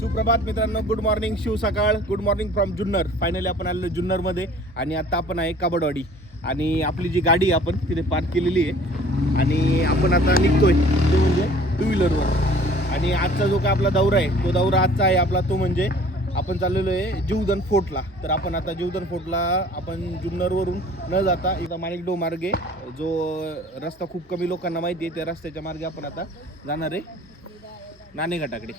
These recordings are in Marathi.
सुप्रभात मित्रांनो, गुड मॉर्निंग, शिव सकाळ, good morning from Junnar. Finally आपण आलेलो जुन्नरमध्ये आणि आता आपण आहे काबडवाडी आणि आपली जी गाडी आपण तिथे पार्क केलेली आहे आणि आपण आता निघतोय ते म्हणजे टू व्हीलरवर. आणि आजचा जो काय आपला दौरा आहे तो दौरा आजचा आहे आपला तो म्हणजे आपण चाललेलो आहे जीवधन फोर्टला. तर आपण आता जीवधन फोर्टला आपण जुन्नरवरून न जाता इथं माणिकडो मार्गे जो रस्ता खूप कमी लोकांना माहिती आहे त्या रस्त्याच्या मार्गे आपण आता जाणार आहे नाणेघाटाकडे.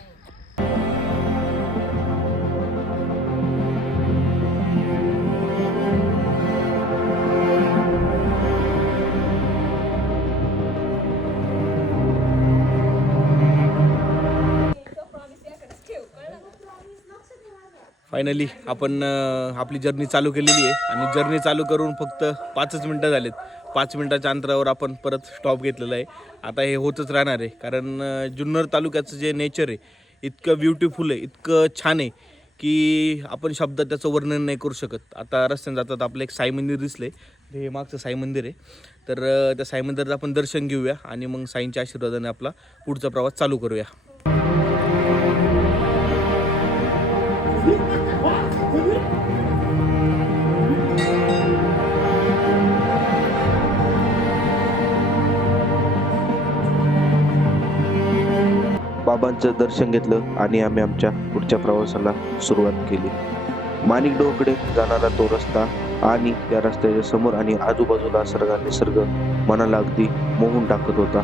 फायनली आपण आपली जर्नी चालू केलेली आहे आणि जर्नी चालू करून फक्त 5च मिनटं झालेत. 5 मिनटाच्या अंतरावर आपण परत स्टॉप घेतलेला आहे. आता हे होतच राहणार आहे कारण जुन्नर तालुक्याचं जे नेचर आहे इतकं ब्युटिफुल आहे, इतकं छान आहे की आपण शब्दात त्याचं वर्णन नाही करू शकत. आता रस्त्याने जातात आपलं एक साई मंदिर दिसलं आहे, हे मागचं साई मंदिर आहे. तर त्या साई मंदिराचं आपण दर्शन घेऊया आणि मग साईंच्या आशीर्वादाने आपला पुढचा प्रवास चालू करूया. बाबांचं दर्शन घेतलं आणि आम्ही आमच्या पुढच्या प्रवासाला सुरुवात केली. माणिकडोकडे जाणारा तो रस्ता आणि त्या रस्त्याच्या समोर आणि आजूबाजूला असणारा निसर्ग मनाला अगदी मोहून टाकत होता.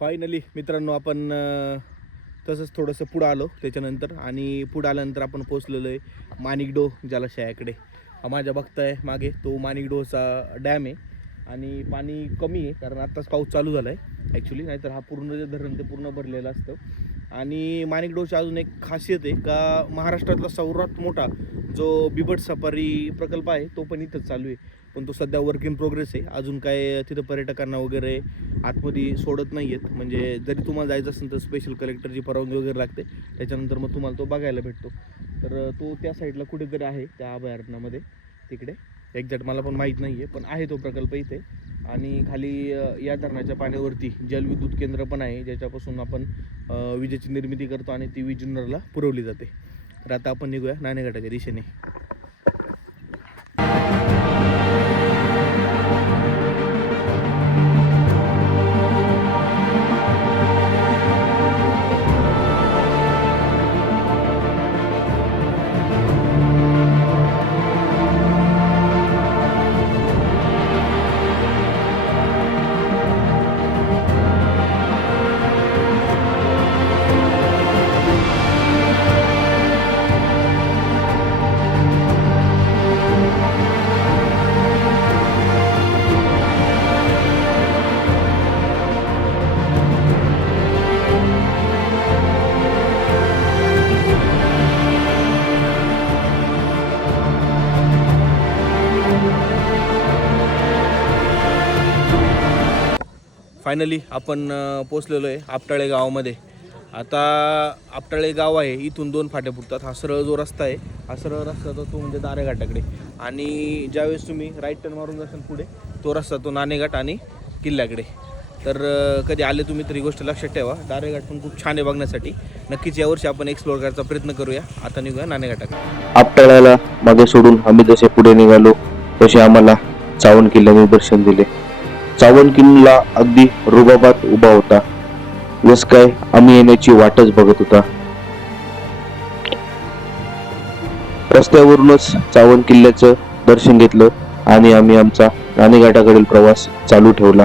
फायनली मित्रांनो आपण तसंच थोडंसं पुढं आलो त्याच्यानंतर आणि पुढं आल्यानंतर आपण पोचलेलो आहे माणिकडो जलाशयाकडे. हा माझ्या बघताय मागे तो माणिकडोचा डॅम आहे आणि पाणी कमी आहे कारण आत्ताच पाऊस चालू झाला आहे ॲक्च्युली, नाहीतर हा पूर्ण जे धरण ते पूर्ण भरलेलं असतं. आणि माणिकडोची अजून एक खासियत आहे का महाराष्ट्रातला सर्वात मोठा जो बिबट सफारी प्रकल्प आहे तो पण इथंच चालू आहे, पण तो सध्या वर्क इन प्रोग्रेस आहे. अजून काय तिथं पर्यटकांना वगैरे आतमध्ये सोडत नाही आहेत. म्हणजे जरी तुम्हाला जायचं असेल तर स्पेशल कलेक्टरची परवानगी वगैरे लागते, त्याच्यानंतर मग तुम्हाला तो बघायला भेटतो. तर तो त्या साईडला कुठेतरी आहे त्या अभयारण्यामध्ये, तिकडे एक्झॅक्ट मला पण माहीत नाही आहे, पण आहे तो प्रकल्प इथे. आणि खाली या धरणाच्या पाण्यावरती जलविद्युत केंद्र पण आहे ज्याच्यापासून आपण विजेची निर्मिती करतो आणि ती वीज जुन्नरला पुरवली जाते. तर आता आपण निघूया नाणेघाटाच्या दिशेने. फायनली आपण पोचलेलो आहे आपटाळे गावामध्ये. आता आपटाळे गाव आहे, इथून 2 फाट्या फुटतात. हा सरळ जो रस्ता आहे हा सरळ रस्ता तो म्हणजे दारेघाटाकडे, आणि ज्यावेळेस तुम्ही राईट टर्न मारून जाशाल पुढे तो रस्ता तो नाणेघाट आणि किल्ल्याकडे. तर कधी आले तुम्ही तरी गोष्ट लक्षात ठेवा, दारेघाट पण खूप छान आहे बघण्यासाठी. नक्कीच यावर्षी आपण एक्सप्लोअर करायचा प्रयत्न करूया. आता निघूया नाणेघाटाकडे. आपटाळ्याला मागे सोडून आम्ही जसे पुढे निघालो तसे आम्हाला चावण किल्ल्याने दर्शन दिले. चावण किल्ला अगदी रुबाबात उभा होता, जस काय आम्ही येण्याची वाटच बघत होता. रस्त्यावरूनच चावण किल्ल्याचं दर्शन घेतलं आणि आम्ही आमचा नाणेघाटाकडील प्रवास चालू ठेवला.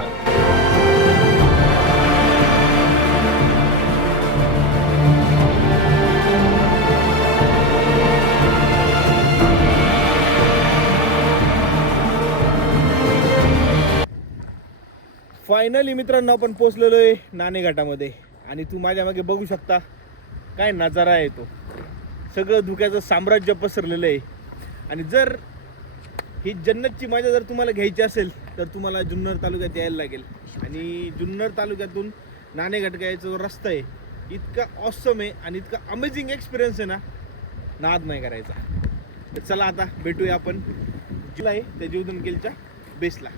फायनली मित्रांनो आपण पोचलेलो आहे नाणेघाटामध्ये आणि तू माझ्या मागे बघू शकता काय नजारा आहे तो. सगळं धुक्याचं साम्राज्य पसरलेलं आहे. आणि जर ही जन्नतची मजा जर तुम्हाला घ्यायची असेल तर तुम्हाला जुन्नर तालुक्यात यायला लागेल. आणि जुन्नर तालुक्यातून नाणेघाट यायचा जो रस्ता आहे इतका ऑसम आहे आणि इतका अमेझिंग एक्सपिरियन्स आहे ना, नाद नाही करायचा. तर चला आता भेटूया आपण जिल्हा आहे त्या जीवधन केलच्या बेसला.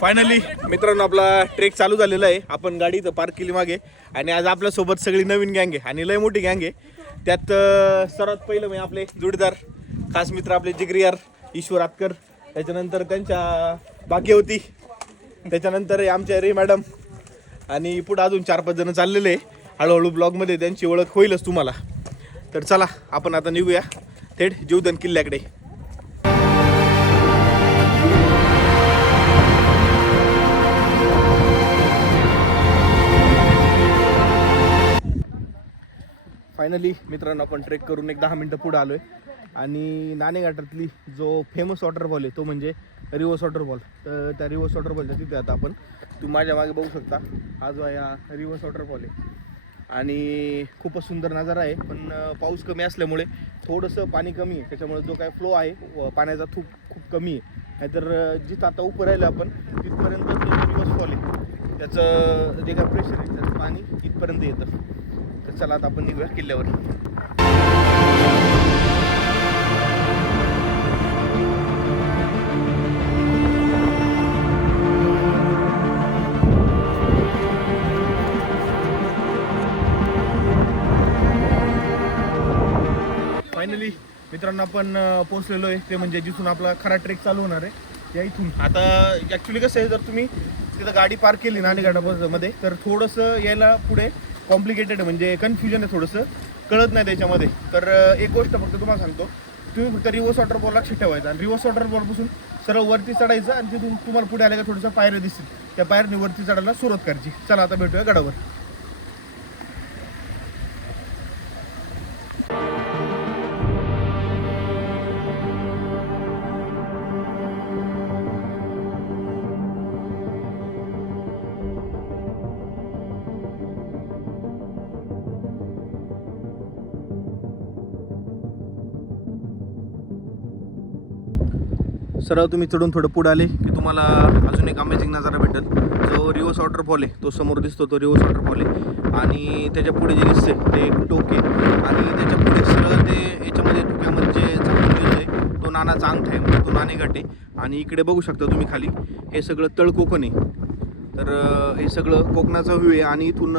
फायनली मित्रांनो आपला ट्रेक चालू झालेला आहे. आपण गाडी इथं पार्क केली मागे आणि आज आपल्यासोबत सगळी नवीन गँग आहे आणि लय मोठी गँग आहे. त्यात सर्वात पहिलं म्हणजे आपले जोडीदार खास मित्र आपले जिगरीयार ईश्वर आतकर, त्याच्यानंतर त्यांच्या भाग्यवती, त्याच्यानंतर आमच्या रे मॅडम आणि पुढे अजून 4-5 जण चाललेले आहे. हळूहळू ब्लॉगमध्ये त्यांची ओळख होईलच तुम्हाला. तर चला आपण आता निघूया थेट जीवदान किल्ल्याकडे. फायनली मित्रांनो आपण ट्रेक करून एक 10 मिनटं पुढे आलो आहे आणि नाणेघाटातली जो फेमस वॉटरफॉल आहे तो म्हणजे रिव्हर्स वॉटरफॉल. तर त्या रिव्हर्स वॉटरफॉलच्या तिथे आता आपण तुम्ही माझ्या मागे बघू शकता. हा जो हा रिव्हर्स वॉटरफॉल आहे आणि खूपच सुंदर नजारा आहे. पण पाऊस कमी असल्यामुळे थोडंसं पाणी कमी आहे, त्याच्यामुळे जो काय फ्लो आहे पाण्याचा खूप कमी आहे. नाहीतर जिथं आता उभं राहिलं आपण तिथपर्यंत जो रिव्हर्स फॉल आहे त्याचं जे काय प्रेशर आहे त्याचं पाणी इथपर्यंत येतं. तर चला आता आपण निघूया किल्ल्यावर. फायनली मित्रांनो आपण पोहोचलेलो आहे ते म्हणजे जिथून आपला खरा ट्रेक चालू होणार आहे या इथून. आता ॲक्च्युली कसं आहे, जर तुम्ही तिथं गाडी पार्क केली नाणेघाटामध्ये तर थोडंसं यायला पुढे कॉम्प्लिकेटेड म्हणजे कन्फ्युजन आहे, थोडंसं कळत नाही त्याच्यामध्ये. तर एक गोष्ट फक्त तुम्हाला सांगतो, तुम्ही फक्त रिव्हर्स वॉटरफॉल लक्ष ठेवायचा आणि रिव्हर्स वॉटरफॉलपासून सरळ वरती चढायचं आणि तिथून तुम्हाला पुढे आल्या का थोडंसं पायऱ्या दिसतील, त्या पायऱ्यांनी वरती चढायला सुरुवात करायची. चला आता भेटूया गडावर. सरळ तुम्ही चढून थोडं पुढे आले की तुम्हाला अजून एक अमेझिंग नजारा भेटेल. जो रिव्हर्स वॉटरफॉल आहे तो समोर दिसतो, तो रिव्हर्स वॉटरफॉल आहे आणि त्याच्या पुढे जे दिसते ते एक टोक आहे आणि त्याच्या पुढे सरळ ते याच्यामध्ये टोक्यामध्ये जे झाकून आहे तो नानाचा अंगठ आहे, म्हणजे तो नाणेघाट आहे. आणि इकडे बघू शकता तुम्ही खाली हे सगळं तळकोकण आहे. तर हे सगळं कोकणाचा व्ह्यू आहे आणि इथून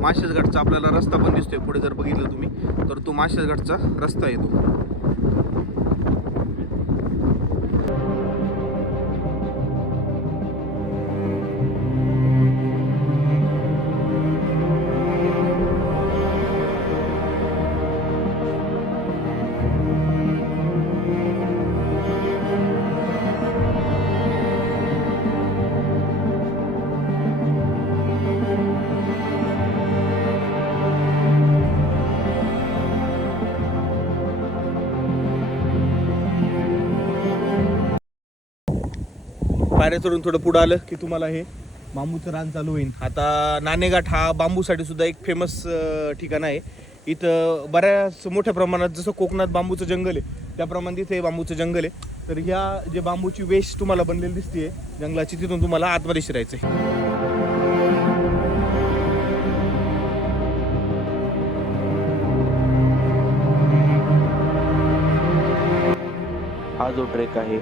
माळशेजगडचा आपल्याला रस्ता पण दिसतोय. पुढे जर बघितलं तुम्ही तर तो माळशेजगडचा रस्ता येतो. पायऱ्या चढून थोडं पुढं आलं की तुम्हाला हे बांबूचं रान चालू होईल. आता नाणेघाट हा बांबूसाठी सुद्धा एक फेमस ठिकाण आहे. इथं बऱ्याच मोठ्या प्रमाणात जसं कोकणात बांबूचं जंगल आहे त्याप्रमाणे इथे बांबूचं जंगल आहे. तर ह्या जे बांबूची वेश तुम्हाला बनलेली दिसते जंगलाची, तिथून तुम्हाला आतमध्ये शिरायचं आहे. हा जो ट्रेक आहे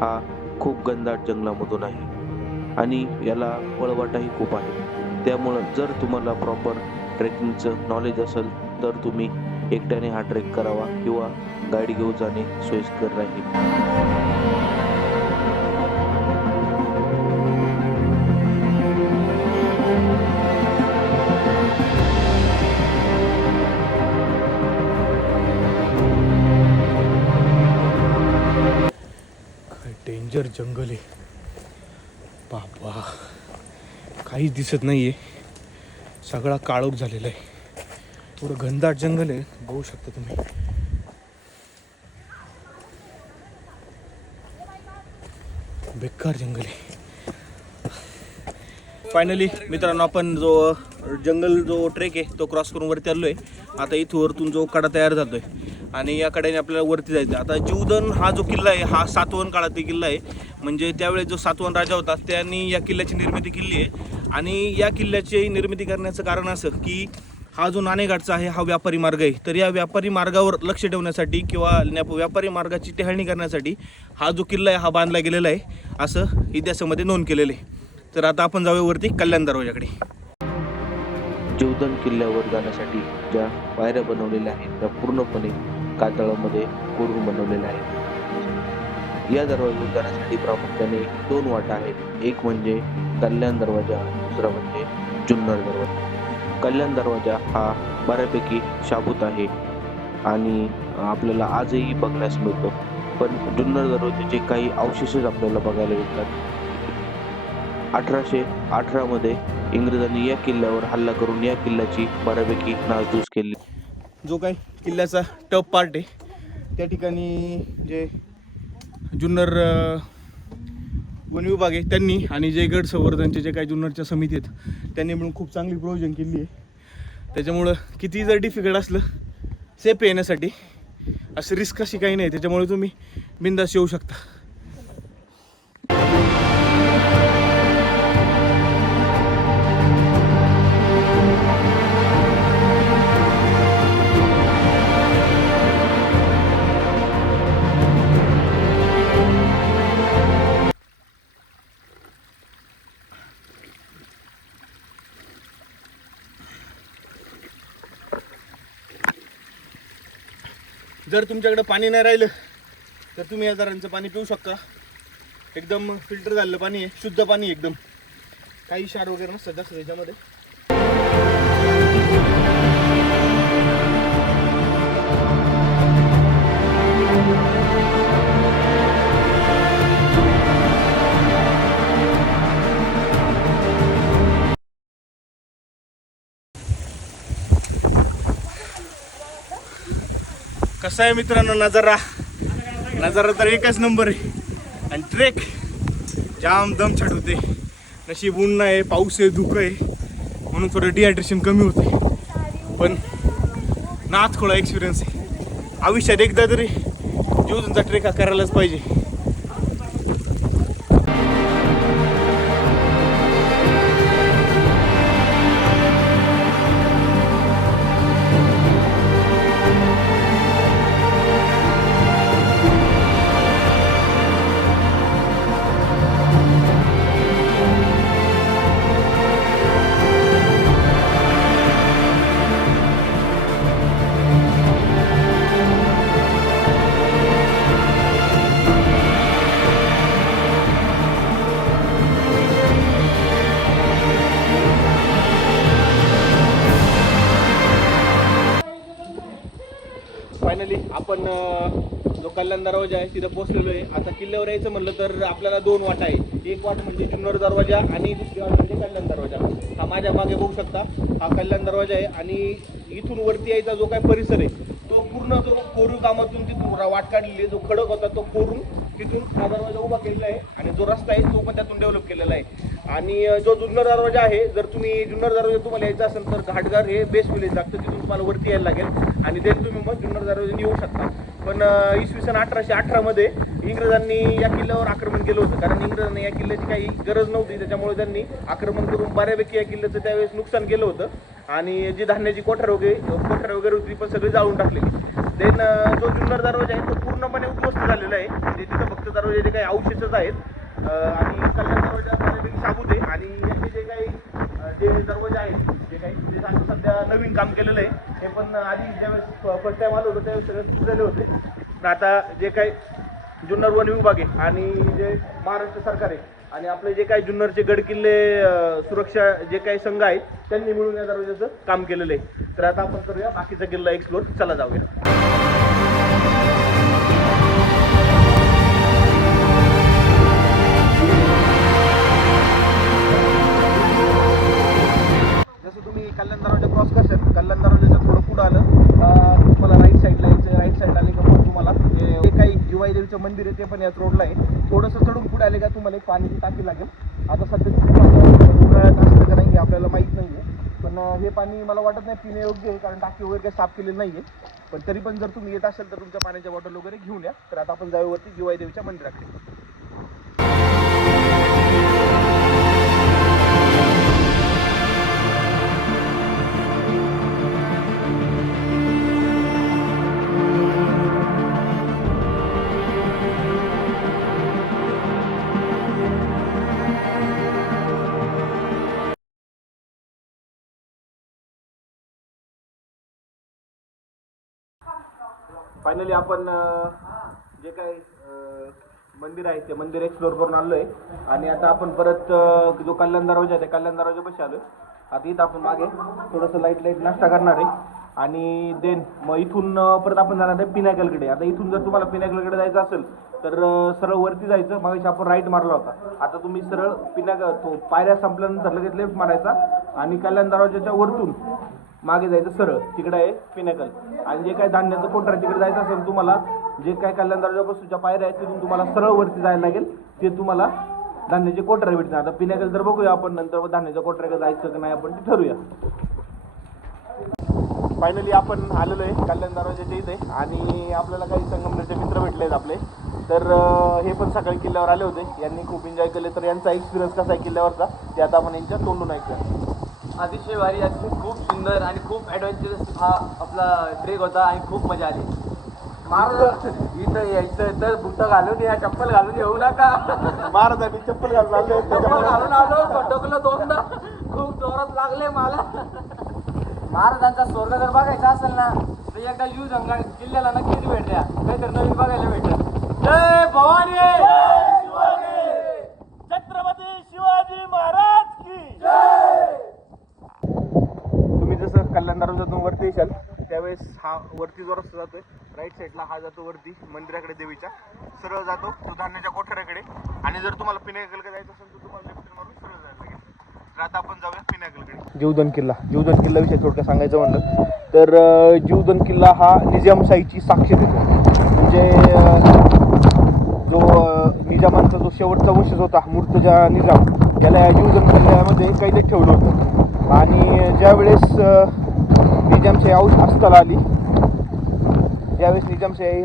हा खूप घनदाट जंगलामधून आहे आणि याला पळवाटाही खूप आहे. त्यामुळं जर तुम्हाला प्रॉपर ट्रेकिंगचं नॉलेज असेल तर तुम्ही एकट्याने हा ट्रेक करावा किंवा गाडी घेऊन जाणे सोयीस्कर राहील. डेंजर जंगल आहे बाबा, काहीच दिसत नाहीये, सगळा काळोख झालेला आहे. एवढं घनदाट जंगल आहे, बघू शकता तुम्ही. बेकार जंगल आहे. फायनली मित्रांनो आपण जो जो ट्रेक आहे तो क्रॉस करून वरती आलो आहे. आता इथं वरतून जो कडा तयार झातोय आणि या कड्याने आपल्याला वरती जायचं. आता जीवदान हा जो किल्ला आहे हा सातवाहन काळातील किल्ला आहे. म्हणजे त्यावेळेस जो सातवाहन राजा होता त्यांनी या किल्ल्याची निर्मिती केली आहे आणि या किल्ल्याची निर्मिती करण्याचं कारण असं की हा जो नाणेघाटचा आहे हा व्यापारी मार्ग आहे. तर या व्यापारी मार्गावर लक्ष ठेवण्यासाठी किंवा व्यापारी मार्गाची टेहळणी करण्यासाठी हा जो किल्ला आहे हा बांधला गेलेला आहे असं इतिहासामध्ये नोंद केलेलं आहे. तर आता आपण जाऊया वरती कल्याण दरवाजाकडे. जीवदान किल्ल्यावर जाण्यासाठी ज्या पायऱ्या बनवलेल्या आहेत त्या पूर्णपणे कातळामध्ये कोरून बनवलेल्या आहेत. या दरवाज्यावर जाण्यासाठी प्रामुख्याने 2 वाटा आहेत. एक म्हणजे कल्याण दरवाजा, दुसरा म्हणजे जुन्नर दरवाजा. कल्याण दरवाजा हा बऱ्यापैकी शाबूत आहे आणि आपल्याला आजही बघण्यास मिळतो. पण जुन्नर दरवाजाचे काही अवशेषच आपल्याला बघायला मिळतात. 1818 मध्ये इंग्रजांनी या किल्ल्यावर हल्ला करून या किल्ल्याची बऱ्यापैकी नासधूस केली. जो काही किल्ल्याचा टप पार्ट आहे त्या ठिकाणी जे जुन्नर वन विभाग आहे त्यांनी आणि जे गड संवर्धनचे जे काही जुन्नरच्या समिती आहेत त्यांनी मिळून खूप चांगली प्रोव्हिजन केली आहे. त्याच्यामुळं किती जर डिफिकल्ट असलं सेफ येण्यासाठी असं रिस्क अशी काही नाही. त्याच्यामुळे तुम्ही बिंदास येऊ शकता. जर तुमच्याकडे पाणी नाही राहिलं तर तुम्ही या दारांचं पाणी पिऊ शकता. एकदम फिल्टर झालेलं पाणी आहे, शुद्ध पाणी एकदम, काही क्षार वगैरे नसतात जास्त त्याच्यामध्ये. कसा आहे मित्रांनो नजारा तर एकच नंबर आहे. आणि ट्रेक जाम दम छाटवते. नशीब ऊन आहे, पाऊस आहे, धुकं आहे म्हणून थोडं डिहायड्रेशन कमी होते. पण नाच खोळा एक्सपिरियन्स आहे. आयुष्यात एकदा तरी जीवनचा ट्रेक हा करायलाच पाहिजे. फायनली आपण जो कल्याण दरवाजा आहे तिथं पोहोचलेलो आहे. आता किल्ल्यावर यायचं म्हणलं तर आपल्याला 2 वाटा आहे. एक वाट म्हणजे जुन्नर दरवाजा आणि दुसरी वाट म्हणजे कल्याण दरवाजा. हा माझ्या मागे बघू शकता हा कल्याण दरवाजा आहे. आणि इथून वरती यायचा जो काही परिसर आहे तो पूर्ण जो कोरीव कामातून तिथून वाट काढलेली जो खडक होता तो कोरून तिथून हा दरवाजा उभा केलेला आहे. आणि जो रस्ता आहे तो पण त्यातून डेव्हलप केलेला आहे. आणि जो जुन्नर दरवाजा आहे, जर तुम्ही जुन्नर दरवाजा तुम्हाला यायचं असेल तर घाटघर हे बेस्ट विलेज लागतं, तिथून तुम्हाला वरती यायला लागेल आणि देन तुम्ही मग जुन्नर दरवाजाने येऊ शकता. पण इसवी सन 1818 मध्ये इंग्रजांनी या किल्ल्यावर आक्रमण केलं होतं. कारण इंग्रजांनी या किल्ल्याची काही गरज नव्हती, त्याच्यामुळे त्यांनी आक्रमण करून बऱ्यापैकी या किल्ल्याचं त्यावेळेस नुकसान केलं होतं. आणि जी धान्याची कोठार वगैरे होती पण सगळी जाळून टाकलेली. देन जो जुन्नर दरवाजा आहे तो पूर्णपणे उद्ध्वस्त झालेला आहे. म्हणजे तिथं फक्त दरवाजाचे काही अवशेषच आहेत. आणि कल्याण दरवाजा बऱ्यापैकी शाबूत आहे. आणि याचे जे काही जे दरवाजे आहेत जे काही म्हणजे सध्या नवीन काम केलेलं आहे हे पण आधी ज्यावेळेस फर्स्ट टाइम आलं होतं त्यावेळेस सगळे सुटलेले होते. आता जे काही जुन्नर वन विभाग आहे आणि जे महाराष्ट्र सरकार आहे आणि आपले जे काही जुन्नरचे गड किल्ले सुरक्षा जे काही संघ आहेत त्यांनी मिळून या दरवाजाचं काम केलेलं आहे. तर आता आपण करूया बाकीचा किल्ला एक्सप्लोर. चला जाऊया. कल्याण दरवाजा क्रॉस करशाल, कल्याण दरवाजाच्या थोडं पुढं आलं तुम्हाला राईट साईडला यायचं. राईट साईडला आले का मग तुम्हाला जे काही जिवाई देवीचं मंदिर आहे ते पण याच रोडला आहे. थोडंसं चढून पुढे आले का तुम्हाला एक पाण्याची टाकी लागेल. आता सध्या उन्हाळ्यात असतं का नाही हे आपल्याला माहीत नाही आहे. पण हे पाणी मला वाटत नाही पिण्यायोग्य आहे कारण टाकी वगैरे काही साफ केलेली नाही आहे. पण तरी पण जर तुम्ही येत असाल तर तुमच्या पाण्याच्या बॉटल वगैरे घेऊन या. तर आता आपण जाऊवरती जिवाई देवीच्या मंदिराकडे. फायनली आपण जे काही मंदिर आहे ते मंदिर एक्सप्लोर करून आलो आहे आणि आता आपण परत जो कल्याण दरवाजा आहे त्या कल्याण दरवाजापाशी आलो. आता इथं आपण मागे थोडंसं लाईट नाश्ता करणार आहे आणि देन मग इथून परत आपण जाणार आहे पिनाकलकडे. आता इथून जर तुम्हाला पिनाकलकडे जायचं असेल तर सरळ वरती जायचं. मग आपण राईट मारला होता. आता तुम्ही सरळ पायऱ्या संपल्यानंतर लगेच लेफ्ट मारायचा आणि कल्याण दरवाजाच्या वरतून मागे जायचं सरळ. तिकडे आहे पिनाकल आणि जे काय धान्याचं कोटर तिकडे जायचं असेल तुम्हाला जे काय कल्याण दरवाजापासूनच्या पायऱ्या आहेत तिथून तुम्हाला सरळ वरती जायला लागेल. ते तुम्हाला धान्याचे कोटर भेटणार. आता पिनाकल तर बघूया आपण नंतर धान्याच्या कोटऱ्याकडे जायचं की नाही आपण ते ठरूया. फायनली आपण आलेलो आहे कल्याण दरवाजाच्या इथे आणि आपल्याला काही संगमनेरचे मित्र भेटले आहेत आपले. तर हे पण सकाळी किल्ल्यावर आले होते. यांनी खूप एन्जॉय केले. तर यांचा एक्सपिरियन्स कसा आहे किल्ल्यावरचा ते आता आपण यांच्या तोंडून ऐकूया. अतिशय भारी, अतिशय खूप सुंदर आणि खूप ॲडव्हेंचरस हा आपला ट्रेक होता आणि खूप मजा आली. महाराज इथं यायचं तर बुटं घालून या, चप्पल घालून येऊ नका. महाराज मी चप्पल घालून आलो. चप्पल घालून आलो, फटकलं दोनदा, खूप जोरात लागले मला. महाराजांचा स्वर्ग जर बघायचा असेल ना तर एकदा जीव जंगा किल्ल्याला नक्कीच भेट द्या. काहीतरी नवीन बघायला भेटेल. जय भवानी, छत्रपती शिवाजी महाराज की जय. तुम्ही जसं कल्याण दरवाजातून वरती येशाल त्यावेळेस हा वरती जो रस्ता जातोय राईट साईडला हा जातो वरती मंदिराकडे देवीच्या. सरळ जातो तो धान्याच्या कोठऱ्याकडे आणि जर तुम्हाला पिनाकलकडे जायचं असेल तर तुम्हाला लेफ्ट मारून सरळ जायला लागेल. तर आता आपण जाऊया पिनाकलकडे. जीवधन किल्ला विषयी थोडक्यात सांगायचं म्हणलं तर जीवधन किल्ला हा निजामशाहीची साक्ष देतो. म्हणजे जो निजामांचा जो शेवटचा वंशज होता मुर्तजा निजाम याला या जीवधन किल्ल्यामध्ये कैदेत ठेवलं होतं. आणि ज्यावेळेस निजामशाही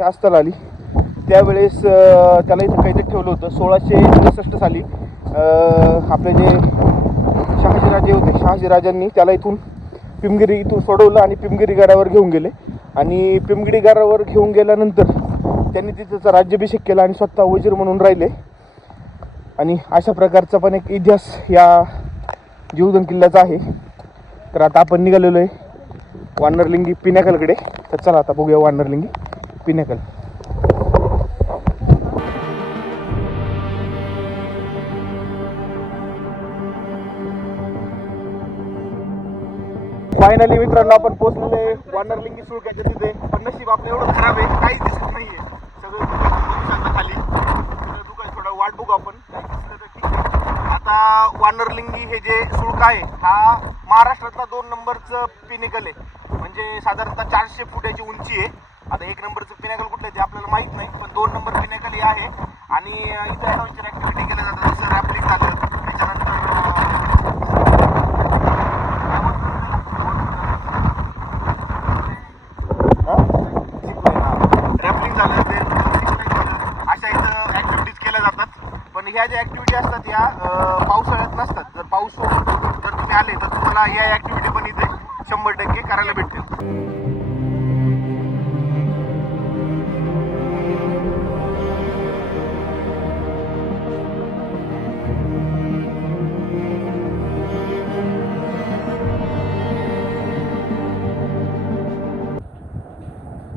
अस्ताला आली त्यावेळेस त्याला इथं कैदेत ठेवलं होतं. 1663 साली आपले जे शहाजीराजे होते शहाजीराजांनी त्याला इथून सोडवलं आणि पिमगिरी गडावर घेऊन गेले. आणि पिमगिरी गडावर घेऊन गेल्यानंतर त्यांनी तिथं राज्याभिषेक केला आणि स्वतः वजीर म्हणून राहिले. आणि अशा प्रकारचा पण एक इतिहास या जीवधन किल्ल्याचा आहे. तर आता आपण निघालेलो आहे वानरलिंगी पिनाकलकडे. तर चला आता बघूया वानरलिंगी पिनाकल. फायनली मित्रांनो आपण पोहोचलेलो आहे वानरलिंगी सुळक्याच्या तिथे. पण नशीब आपलं एवढं खराब आहे काहीच दिसत नाहीये. सगळं खाली दुकान थोडं वाट बघू आपण काही दिसलं तर ठीक आहे. आता वानरलिंगी हे जे सुळका आहे हा महाराष्ट्रातला 2 नंबरचं पिनाकल आहे. म्हणजे साधारणतः 400 फुटाची उंची आहे. आता 1 नंबरचं पिनाकल कुठलं ते आपल्याला माहित नाही पण 2 नंबर पिनाकल हे आहे. आणि इथं ॲडव्हेंचर ॲक्टिव्हिटी केल्या जातात जसं रॅपलिंग झालं त्याच्यानंतर रॅपलिंग झालं ते अशा इथं ॲक्टिव्हिटीज केल्या जातात. पण ह्या ज्या ॲक्टिव्हिटी असतात या पावसाळ्यात नसतात. जर पाऊस जर तुम्ही आले तर तुम्हाला या ॲक्टिव्हिटी पण इथे 100% करायला भेटतील.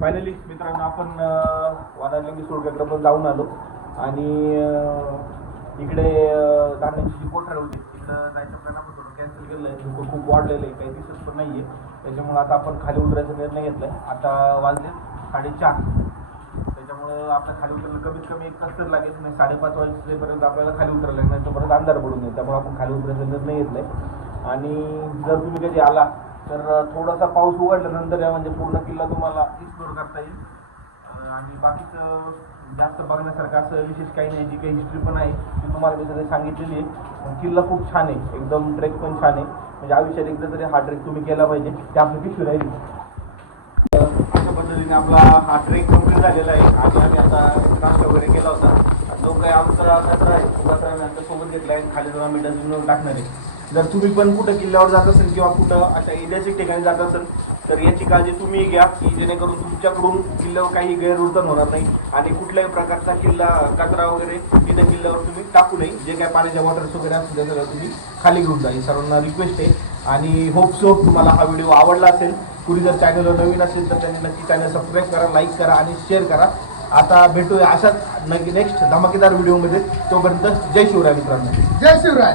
फायनली मित्रांनो आपण वानरलिंगी सुळक्याकडे पण जाऊन आलो आणि इकडे धान्याची जी कोठर होती तिथं जायचं प्लॅन आपण थोडं कॅन्सल केलं आहे. धुकं खूप वाढलेलं आहे काही दिसत पण नाही आहे. त्याच्यामुळे आता आपण खाली उतरायचा निर्णय घेतला आहे. आता वाजले 4:30. त्याच्यामुळं आपल्या खाली उतरायला कमीत कमी 1 तास तर लागेल. नाही 5:30 वाजेपर्यंत आपल्याला खाली उतरायला लागेल. नाही तर परत अंधार पडून येईल. त्यामुळे आपण खाली उतरायचा निर्णय घेतला आहे. आणि जर तुम्ही कधी आला तर थोडासा पाऊस उघडल्यानंतर या म्हणजे पूर्ण किल्ला तुम्हाला एक्सप्लोर करता येईल. आणि बाकीचं जास्त बघण्यासारखं असं विशेष काही नाही. जी काही हिस्ट्री पण आहे ती तुम्हाला मी सगळी सांगितलेली आहे. किल्ला खूप छान आहे. एकदम ट्रेक पण छान आहे. म्हणजे आयुष्यात एकदा तरी हा ट्रेक तुम्ही केला पाहिजे. ते आपली पिशवी राहील. अशा पद्धतीने आपला हा ट्रेक कम्प्लीट झालेला आहे. आणि आम्ही आता नाश्ता वगैरे केला होता. जो काही आमचा कचरा आहे तो कचरा आम्ही आमच्या सोबत घेतला आहे. खाली जाऊन आम्ही डस्टबिनवर टाकणार आहे. जर तुम्ही पण कुठं किल्ल्यावर जात असेल किंवा कुठं अशा ऐतिहासिक ठिकाणी जात असेल तर याची काळजी तुम्ही घ्या की जेणेकरून तुमच्याकडून किल्ल्यावर काही गैरवर्तन होणार नाही आणि कुठल्याही प्रकारचा कचरा वगैरे तिथे किल्ल्यावर तुम्ही टाकू नये. जे काय पाण्याच्या बॉटल्स वगैरे असतील त्या सगळं तुम्ही खाली घेऊन जा. सर्वांना रिक्वेस्ट आहे आणि होप सो तुम्हाला हा व्हिडिओ आवडला असेल. कुणी जर चॅनलवर नवीन असेल तर त्यांनी नक्की चॅनल सबस्क्राईब करा, लाईक करा आणि शेअर करा. आता भेटूया अशाच नक्की नेक्स्ट धमाकेदार व्हिडिओमध्ये. तोपर्यंत जय शिवराय मित्रांनो. जय शिवराय.